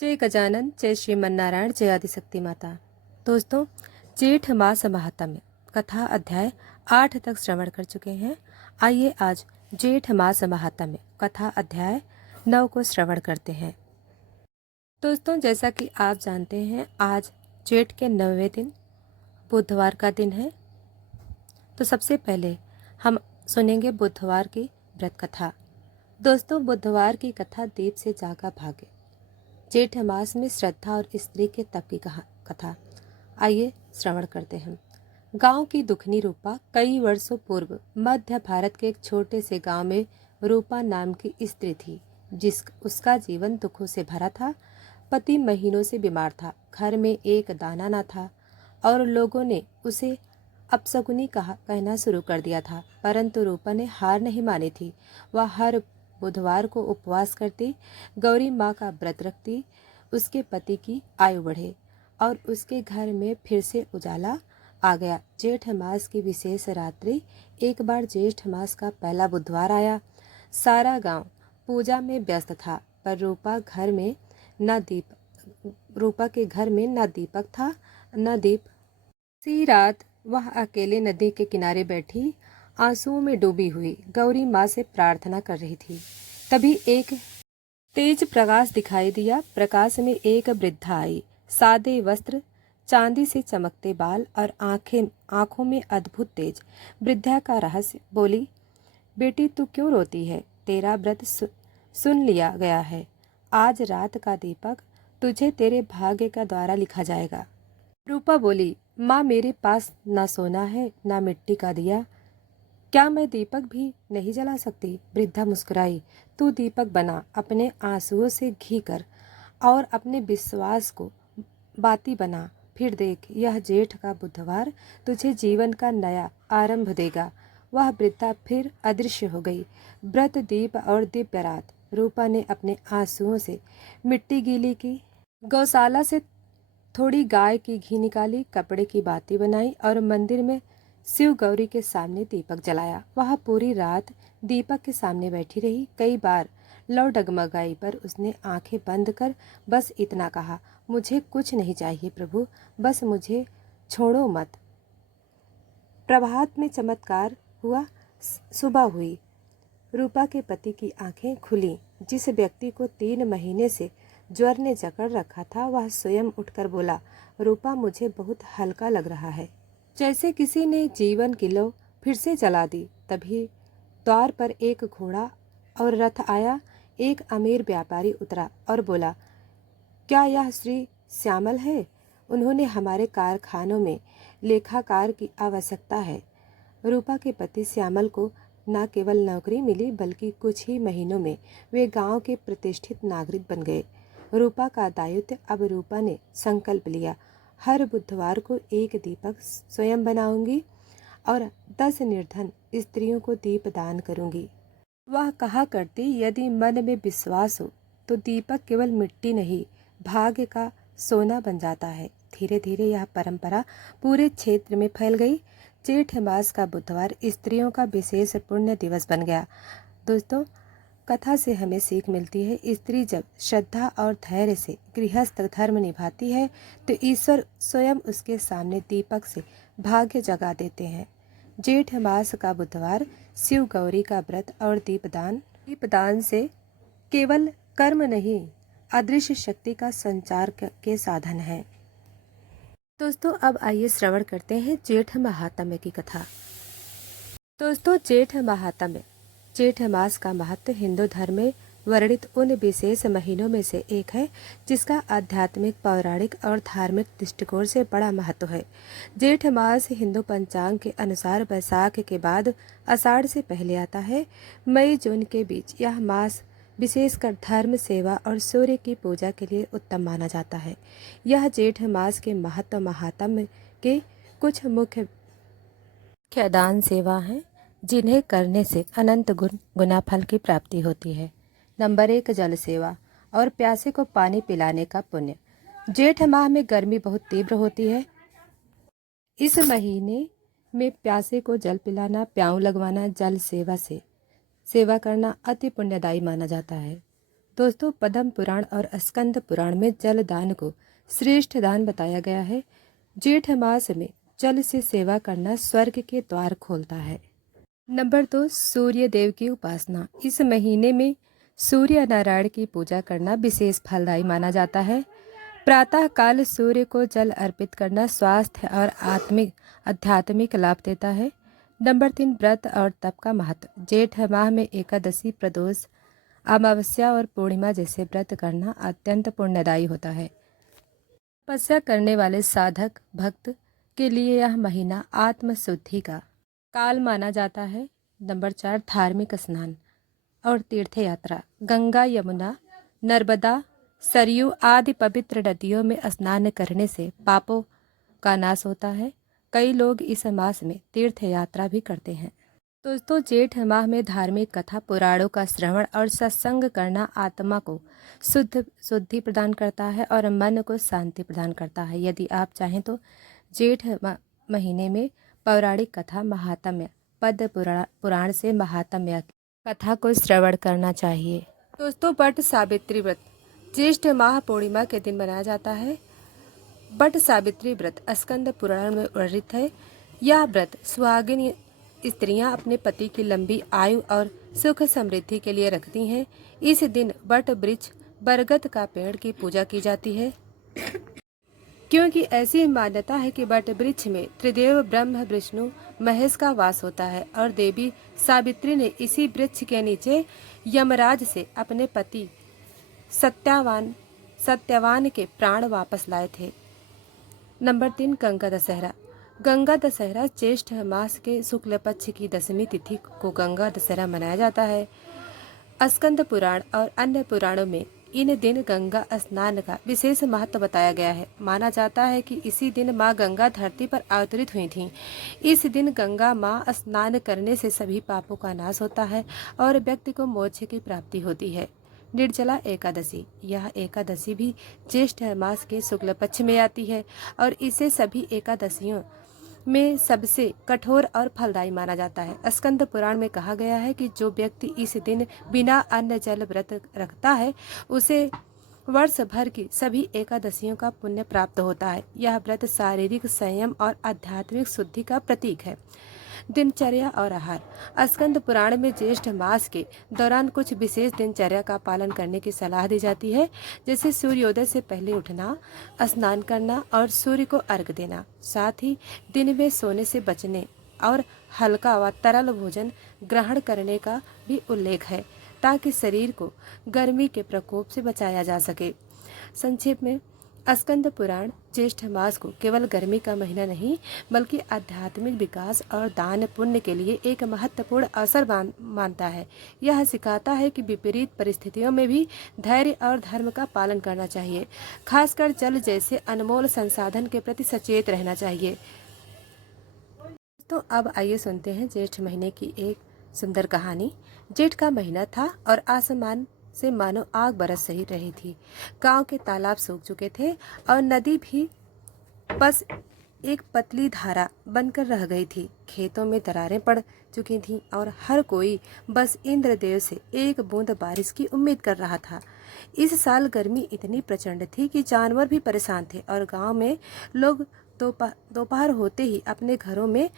जय गजानन, जय श्रीमन्नारायण, जय आदिशक्ति माता। दोस्तों, जेठ मास महात्म्य कथा अध्याय 8 तक श्रवण कर चुके हैं। आइए आज जेठ मास महात्म्य कथा अध्याय 9 को श्रवण करते हैं। दोस्तों, जैसा कि आप जानते हैं, आज जेठ के 9वें दिन बुधवार का दिन है। तो सबसे पहले हम सुनेंगे बुधवार की व्रत कथा। दोस्तों, बुधवार की कथा दीप से जागा भागे। जेठ मास में श्रद्धा और स्त्री के तप की कथा। आइए श्रवण करते हैं। गांव की दुखनी रूपा कई वर्षों पूर्व मध्य भारत के एक छोटे से गांव में रूपा नाम की स्त्री थी, उसका जीवन दुखों से भरा था। पति महीनों से बीमार था, घर में एक दाना न था और लोगों ने उसे अपशकुनी कहना शुरू कर दिया था। परंतु रूपा ने हार नहीं मानी थी। वह हर बुधवार को उपवास करती, गौरी माँ का व्रत रखती, उसके पति की आयु बढ़े और उसके घर में फिर से उजाला आ गया। जेठ मास की विशेष रात्रि। एक बार जेठ मास का पहला बुधवार आया। सारा गांव पूजा में व्यस्त था, पर रूपा के घर में न दीपक था न दीप। सी रात वह अकेले नदी के किनारे बैठी आंसुओं में डूबी हुई गौरी माँ से प्रार्थना कर रही थी। तभी एक तेज प्रकाश दिखाई दिया। प्रकाश में एक वृद्धा आई। सादे वस्त्र, चांदी से चमकते बाल और आंखों में अद्भुत तेज। वृद्धा का रहस्य बोली, बेटी तू क्यों रोती है? तेरा व्रत सुन लिया गया है। आज रात का दीपक तुझे तेरे भाग्य का द्वारा लिखा जाएगा। रूपा बोली, माँ मेरे पास ना सोना है ना मिट्टी का दिया, क्या मैं दीपक भी नहीं जला सकती? वृद्धा मुस्कुराई, तू दीपक बना, अपने आंसुओं से घी कर और अपने विश्वास को बाती बना। फिर देख, यह जेठ का बुधवार तुझे जीवन का नया आरंभ देगा। वह वृद्धा फिर अदृश्य हो गई। व्रत, दीप और दिव्य रात। रूपा ने अपने आंसुओं से मिट्टी गीली की, गौशाला से थोड़ी गाय की घी निकाली, कपड़े की बाती बनाई और मंदिर में शिव गौरी के सामने दीपक जलाया। वह पूरी रात दीपक के सामने बैठी रही। कई बार लौ डगमगाई, पर उसने आंखें बंद कर बस इतना कहा, मुझे कुछ नहीं चाहिए प्रभु, बस मुझे छोड़ो मत। प्रभात में चमत्कार हुआ। सुबह हुई। रूपा के पति की आंखें खुली। जिस व्यक्ति को 3 महीने से ज्वर ने जकड़ रखा था, वह स्वयं उठकर बोला, रूपा मुझे बहुत हल्का लग रहा है, जैसे किसी ने जीवन की लौ फिर से जला दी। तभी द्वार पर एक घोड़ा और रथ आया। एक अमीर व्यापारी उतरा और बोला, क्या यह श्री श्यामल है? उन्होंने हमारे कारखानों में लेखाकार की आवश्यकता है। रूपा के पति श्यामल को न केवल नौकरी मिली, बल्कि कुछ ही महीनों में वे गांव के प्रतिष्ठित नागरिक बन गए। रूपा का दायित्व। अब रूपा ने संकल्प लिया, हर बुधवार को एक दीपक स्वयं बनाऊंगी और 10 निर्धन स्त्रियों को दीप दान करूंगी। वह कहा करती, यदि मन में विश्वास हो तो दीपक केवल मिट्टी नहीं, भाग्य का सोना बन जाता है। धीरे धीरे यह परंपरा पूरे क्षेत्र में फैल गई। जेठ मास का बुधवार स्त्रियों का विशेष पुण्य दिवस बन गया। दोस्तों, कथा से हमें सीख मिलती है, स्त्री जब श्रद्धा और धैर्य से गृहस्थ धर्म निभाती है तो ईश्वर स्वयं उसके सामने दीपक से भाग्य जगा देते हैं। जेठ मास का बुधवार शिव गौरी का व्रत और दीपदान से केवल कर्म नहीं, अदृश्य शक्ति का संचार के साधन है। दोस्तों, अब आइए श्रवण करते हैं जेठ महात्म्य की कथा। दोस्तों, जेठ मास का महत्व हिंदू धर्म में वर्णित उन विशेष महीनों में से एक है जिसका आध्यात्मिक, पौराणिक और धार्मिक दृष्टिकोण से बड़ा महत्व है। जेठ मास हिंदू पंचांग के अनुसार बैसाख के बाद आषाढ़ से पहले आता है। मई जून के बीच यह मास विशेषकर धर्म, सेवा और सूर्य की पूजा के लिए उत्तम माना जाता है। यह जेठ मास के महत्व महात्म्य के कुछ मुख्य दान सेवा हैं जिन्हें करने से अनंत गुना फल की प्राप्ति होती है। नंबर 1, जल सेवा और प्यासे को पानी पिलाने का पुण्य। जेठ माह में गर्मी बहुत तीव्र होती है। इस महीने में प्यासे को जल पिलाना, प्याऊ लगवाना, जल सेवा करना अति पुण्यदायी माना जाता है। दोस्तों, पद्म पुराण और स्कंद पुराण में जल दान को श्रेष्ठ दान बताया गया है। जेठ मास में जल से सेवा करना स्वर्ग के द्वार खोलता है। नंबर 2, सूर्य देव की उपासना। इस महीने में सूर्य नारायण की पूजा करना विशेष फलदायी माना जाता है। प्रातः काल सूर्य को जल अर्पित करना स्वास्थ्य और आध्यात्मिक लाभ देता है। नंबर 3, व्रत और तप का महत्व। जेठ माह में एकादशी, प्रदोष, अमावस्या और पूर्णिमा जैसे व्रत करना अत्यंत पुण्यदायी होता है। तपस्या करने वाले साधक भक्त के लिए यह महीना आत्मशुद्धि का काल माना जाता है। नंबर 4, धार्मिक स्नान और तीर्थ यात्रा। गंगा, यमुना, नर्मदा, सरयू आदि पवित्र नदियों में स्नान करने से पापों का नाश होता है। कई लोग इस मास में तीर्थ यात्रा भी करते हैं। दोस्तों, जेठ माह में धार्मिक कथा, पुराणों का श्रवण और सत्संग करना आत्मा को शुद्धि प्रदान करता है और मन को शांति प्रदान करता है। यदि आप चाहें तो जेठ महीने में पौराणिक कथा, महात्म्य, पद्म पुराण से महात्म्य कथा को श्रवण करना चाहिए। दोस्तों, वट सावित्री व्रत ज्येष्ठ माह पूर्णिमा के दिन मनाया जाता है। वट सावित्री व्रत स्कंद पुराण में वर्णित है। यह व्रत सुहागिन स्त्रियां अपने पति की लंबी आयु और सुख समृद्धि के लिए रखती हैं। इस दिन वट वृक्ष, बरगद का पेड़ की पूजा की जाती है, क्योंकि ऐसी मान्यता है कि वट वृक्ष में त्रिदेव ब्रह्मा, विष्णु, महेश का वास होता है और देवी सावित्री ने इसी वृक्ष के नीचे यमराज से अपने पति सत्यवान के प्राण वापस लाए थे। नंबर 3, गंगा दशहरा। गंगा दशहरा ज्येष्ठ मास के शुक्ल पक्ष की दशमी तिथि को गंगा दशहरा मनाया जाता है। स्कंद पुराण और अन्य पुराणों में इन दिन गंगा स्नान का विशेष महत्व बताया गया है। माना जाता है कि इसी दिन माँ गंगा धरती पर अवतरित हुई थीं। इस दिन गंगा माँ स्नान करने से सभी पापों का नाश होता है और व्यक्ति को मोक्ष की प्राप्ति होती है। निर्जला एकादशी। यह एकादशी भी ज्येष्ठ मास के शुक्ल पक्ष में आती है और इसे सभी एकादशियों में सबसे कठोर और फलदायी माना जाता है। स्कंद पुराण में कहा गया है कि जो व्यक्ति इस दिन बिना अन्न जल व्रत रखता है उसे वर्ष भर की सभी एकादशियों का पुण्य प्राप्त होता है। यह व्रत शारीरिक संयम और आध्यात्मिक शुद्धि का प्रतीक है। दिनचर्या और आहार। स्कंद पुराण में ज्येष्ठ मास के दौरान कुछ विशेष दिनचर्या का पालन करने की सलाह दी जाती है, जैसे सूर्योदय से पहले उठना, स्नान करना और सूर्य को अर्घ्य देना। साथ ही दिन में सोने से बचने और हल्का व तरल भोजन ग्रहण करने का भी उल्लेख है, ताकि शरीर को गर्मी के प्रकोप से बचाया जा सके। संक्षेप में, स्कंद पुराण ज्येष्ठ मास को केवल गर्मी का महीना नहीं बल्कि आध्यात्मिक विकास और दान पुण्य के लिए एक महत्वपूर्ण अवसर मानता है। यह सिखाता है कि विपरीत परिस्थितियों में भी धैर्य और धर्म का पालन करना चाहिए। खासकर जल जैसे अनमोल संसाधन के प्रति सचेत रहना चाहिए। तो अब आइए सुनते हैं जेठ महीने की एक सुंदर कहानी। जेठ का महीना था और आसमान से मानो आग बरस रही थी। गांव के तालाब सूख चुके थे और नदी भी बस एक पतली धारा बनकर रह गई थी। खेतों में दरारें पड़ चुकी थीं और हर कोई बस इंद्रदेव से एक बूंद बारिश की उम्मीद कर रहा था। इस साल गर्मी इतनी प्रचंड थी कि जानवर भी परेशान थे और गांव में लोग दोपहर होते ही अपने घरों में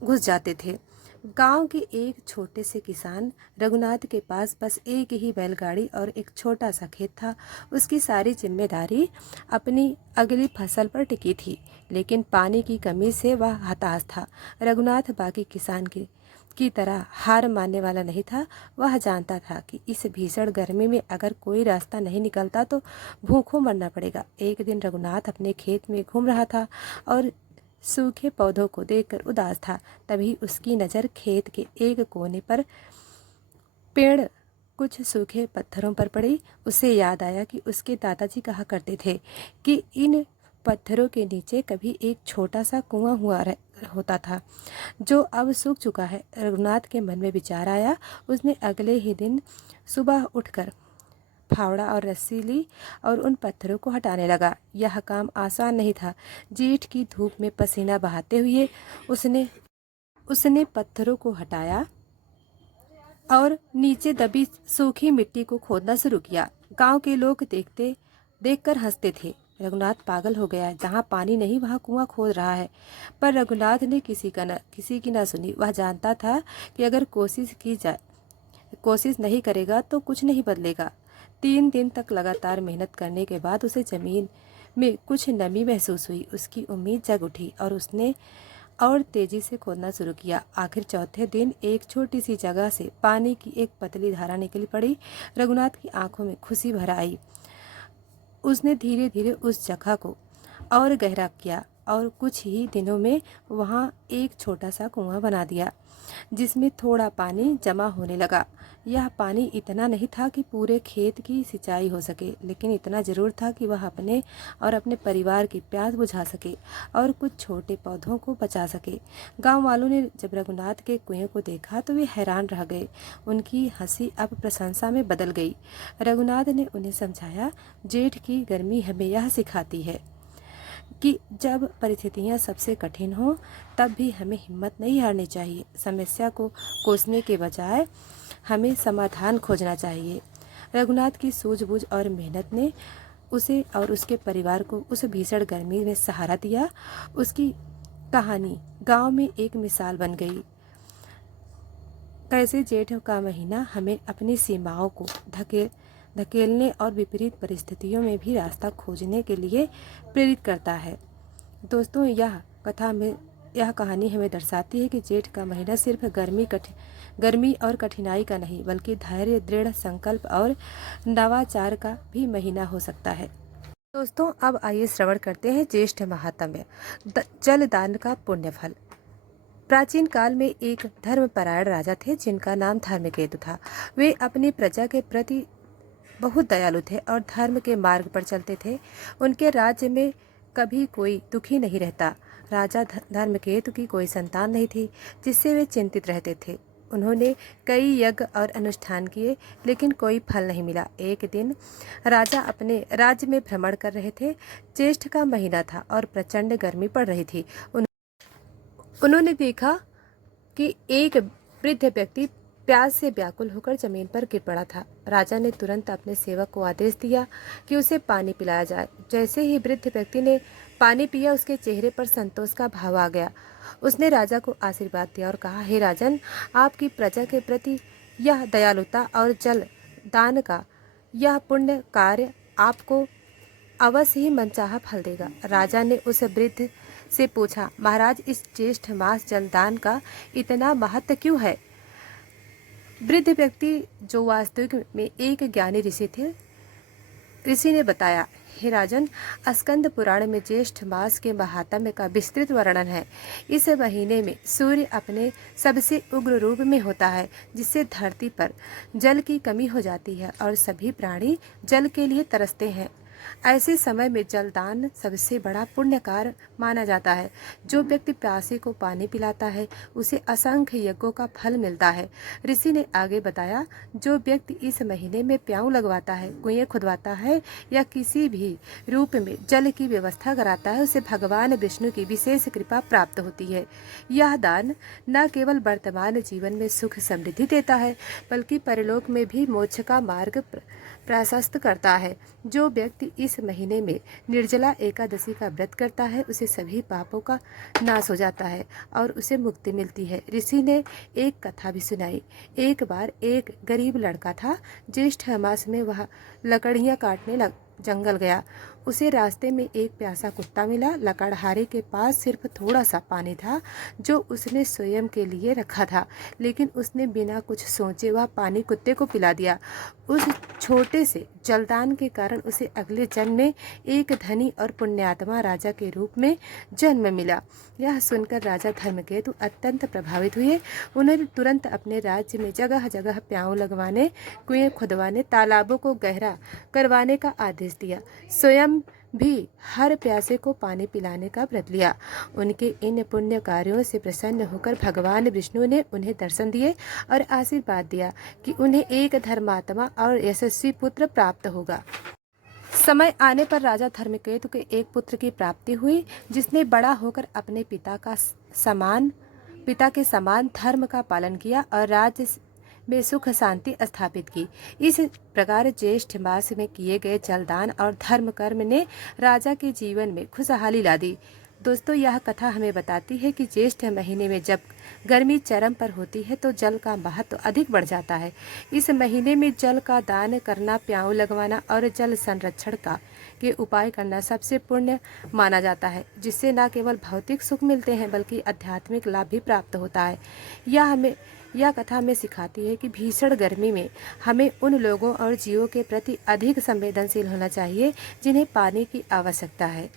घुस जाते थे। गांव के एक छोटे से किसान रघुनाथ के पास बस एक ही बैलगाड़ी और एक छोटा सा खेत था। उसकी सारी जिम्मेदारी अपनी अगली फसल पर टिकी थी, लेकिन पानी की कमी से वह हताश था। रघुनाथ बाकी किसान की तरह हार मानने वाला नहीं था। वह जानता था कि इस भीषण गर्मी में अगर कोई रास्ता नहीं निकलता तो भूखों मरना पड़ेगा। एक दिन रघुनाथ अपने खेत में घूम रहा था और सूखे पौधों को देखकर उदास था। तभी उसकी नज़र खेत के एक कोने पर पेड़ कुछ सूखे पत्थरों पर पड़ी। उसे याद आया कि उसके दादाजी कहा करते थे कि इन पत्थरों के नीचे कभी एक छोटा सा कुआं हुआ होता था, जो अब सूख चुका है। रघुनाथ के मन में विचार आया। उसने अगले ही दिन सुबह उठकर फावड़ा और रस्सी ली और उन पत्थरों को हटाने लगा। यह काम आसान नहीं था। जेठ की धूप में पसीना बहाते हुए उसने पत्थरों को हटाया और नीचे दबी सूखी मिट्टी को खोदना शुरू किया। गांव के लोग देखकर हंसते थे। रघुनाथ पागल हो गया है, जहाँ पानी नहीं वहाँ कुआं खोद रहा है। पर रघुनाथ ने किसी की ना सुनी। वह जानता था कि अगर कोशिश नहीं करेगा तो कुछ नहीं बदलेगा। 3 दिन तक लगातार मेहनत करने के बाद उसे जमीन में कुछ नमी महसूस हुई। उसकी उम्मीद जग उठी और उसने और तेजी से खोदना शुरू किया। आखिर चौथे दिन एक छोटी सी जगह से पानी की एक पतली धारा निकल पड़ी। रघुनाथ की आंखों में खुशी भर आई। उसने धीरे धीरे उस जगह को और गहरा किया और कुछ ही दिनों में वहाँ एक छोटा सा कुआं बना दिया, जिसमें थोड़ा पानी जमा होने लगा। यह पानी इतना नहीं था कि पूरे खेत की सिंचाई हो सके, लेकिन इतना जरूर था कि वह अपने और अपने परिवार की प्यास बुझा सके और कुछ छोटे पौधों को बचा सके। गांव वालों ने जब रघुनाथ के कुएं को देखा तो वे हैरान रह गए। उनकी हंसी अब प्रशंसा में बदल गई। रघुनाथ ने उन्हें समझाया, जेठ की गर्मी हमें यह सिखाती है कि जब परिस्थितियां सबसे कठिन हों तब भी हमें हिम्मत नहीं हारनी चाहिए। समस्या को कोसने के बजाय हमें समाधान खोजना चाहिए। रघुनाथ की सूझबूझ और मेहनत ने उसे और उसके परिवार को उस भीषण गर्मी में सहारा दिया। उसकी कहानी गांव में एक मिसाल बन गई। कैसे जेठ का महीना हमें अपनी सीमाओं को धकेलने और विपरीत परिस्थितियों में भी रास्ता खोजने के लिए प्रेरित करता है। दोस्तों, यह कहानी हमें दर्शाती है कि जेठ का महीना सिर्फ गर्मी और कठिनाई का नहीं, बल्कि धैर्य, दृढ़ संकल्प और नवाचार का भी महीना हो सकता है। दोस्तों, अब आइए श्रवण करते हैं ज्येष्ठ महात्म्य, जल दान का पुण्य फल। प्राचीन काल में एक धर्मपरायण राजा थे जिनका नाम धर्मकेतु था। वे अपनी प्रजा के प्रति बहुत दयालु थे और धर्म के मार्ग पर चलते थे। उनके राज्य में कभी कोई दुखी नहीं रहता। राजा धर्मकेतु की कोई संतान नहीं थी, जिससे वे चिंतित रहते थे। उन्होंने कई यज्ञ और अनुष्ठान किए, लेकिन कोई फल नहीं मिला। एक दिन राजा अपने राज्य में भ्रमण कर रहे थे। ज्येष्ठ का महीना था और प्रचंड गर्मी पड़ रही थी। उन्होंने देखा कि एक वृद्ध व्यक्ति प्यास से व्याकुल होकर जमीन पर गिर पड़ा था। राजा ने तुरंत अपने सेवक को आदेश दिया कि उसे पानी पिलाया जाए। जैसे ही वृद्ध व्यक्ति ने पानी पिया, उसके चेहरे पर संतोष का भाव आ गया। उसने राजा को आशीर्वाद दिया और कहा, हे राजन, आपकी प्रजा के प्रति यह दयालुता और जल दान का यह पुण्य कार्य आपको अवश्य ही मनचाहा फल देगा। राजा ने उस वृद्ध से पूछा, महाराज, इस ज्येष्ठ मास जलदान का इतना महत्व क्यों है? वृद्ध व्यक्ति, जो वास्तविक में एक ज्ञानी ऋषि थे, ऋषि ने बताया, हे राजन, स्कंद पुराण में ज्येष्ठ मास के महात्म्य का विस्तृत वर्णन है। इस महीने में सूर्य अपने सबसे उग्र रूप में होता है, जिससे धरती पर जल की कमी हो जाती है और सभी प्राणी जल के लिए तरसते हैं। ऐसे समय में जलदान सबसे बड़ा पुण्य कार्य माना जाता है। जो व्यक्ति प्यासे को पानी पिलाता है, उसे असंख्य यज्ञों का फल मिलता है। ऋषि ने आगे बताया, जो व्यक्ति इस महीने में प्याऊ लगवाता है, कुएं खुदवाता है या किसी भी रूप में जल की व्यवस्था कराता है, उसे भगवान विष्णु की विशेष कृपा प्राप्त होती है। यह दान न केवल वर्तमान जीवन में सुख समृद्धि देता है, बल्कि परलोक में भी मोक्ष का मार्ग प्रशस्त करता है। जो व्यक्ति इस महीने में निर्जला एकादशी का व्रत करता है, उसे सभी पापों का नाश हो जाता है और उसे मुक्ति मिलती है। ऋषि ने एक कथा भी सुनाई। एक बार एक गरीब लड़का था। ज्येष्ठ मास में वह लकड़ियाँ काटने जंगल गया। उसे रास्ते में एक प्यासा कुत्ता मिला। लकड़हारे के पास सिर्फ थोड़ा सा पानी था, जो उसने स्वयं के लिए रखा था, लेकिन उसने बिना कुछ सोचे वह पानी कुत्ते को पिला दिया। उस छोटे से जलदान के कारण उसे अगले जन्म में एक धनी और पुण्यात्मा राजा के रूप में जन्म मिला। यह सुनकर राजा धर्मकेतु अत्यंत प्रभावित हुए। उन्होंने तुरंत अपने राज्य में जगह जगह प्याऊ लगवाने, कुएं खुदवाने, तालाबों को गहरा करवाने का आदेश दिया। स्वयं भी हर प्यासे को पानी पिलाने का व्रत लिया। उनके इन पुण्य कार्यों से प्रसन्न होकर भगवान विष्णु ने उन्हें दर्शन दिए और आशीर्वाद दिया कि उन्हें एक धर्मात्मा और यशस्वी पुत्र प्राप्त होगा। समय आने पर राजा धर्मकेतु के एक पुत्र की प्राप्ति हुई, जिसने बड़ा होकर अपने पिता के समान धर्म का पालन किया और में सुख शांति स्थापित की। इस प्रकार ज्येष्ठ मास में किए गए जलदान और धर्म कर्म ने राजा के जीवन में खुशहाली ला दी। दोस्तों, यह कथा हमें बताती है कि ज्येष्ठ महीने में जब गर्मी चरम पर होती है तो जल का महत्व अधिक बढ़ जाता है। इस महीने में जल का दान करना, प्याऊ लगवाना और जल संरक्षण का के उपाय करना सबसे पुण्य माना जाता है, जिससे न केवल भौतिक सुख मिलते हैं बल्कि आध्यात्मिक लाभ भी प्राप्त होता है। यह कथा हमें सिखाती है कि भीषण गर्मी में हमें उन लोगों और जीवों के प्रति अधिक संवेदनशील होना चाहिए जिन्हें पानी की आवश्यकता है।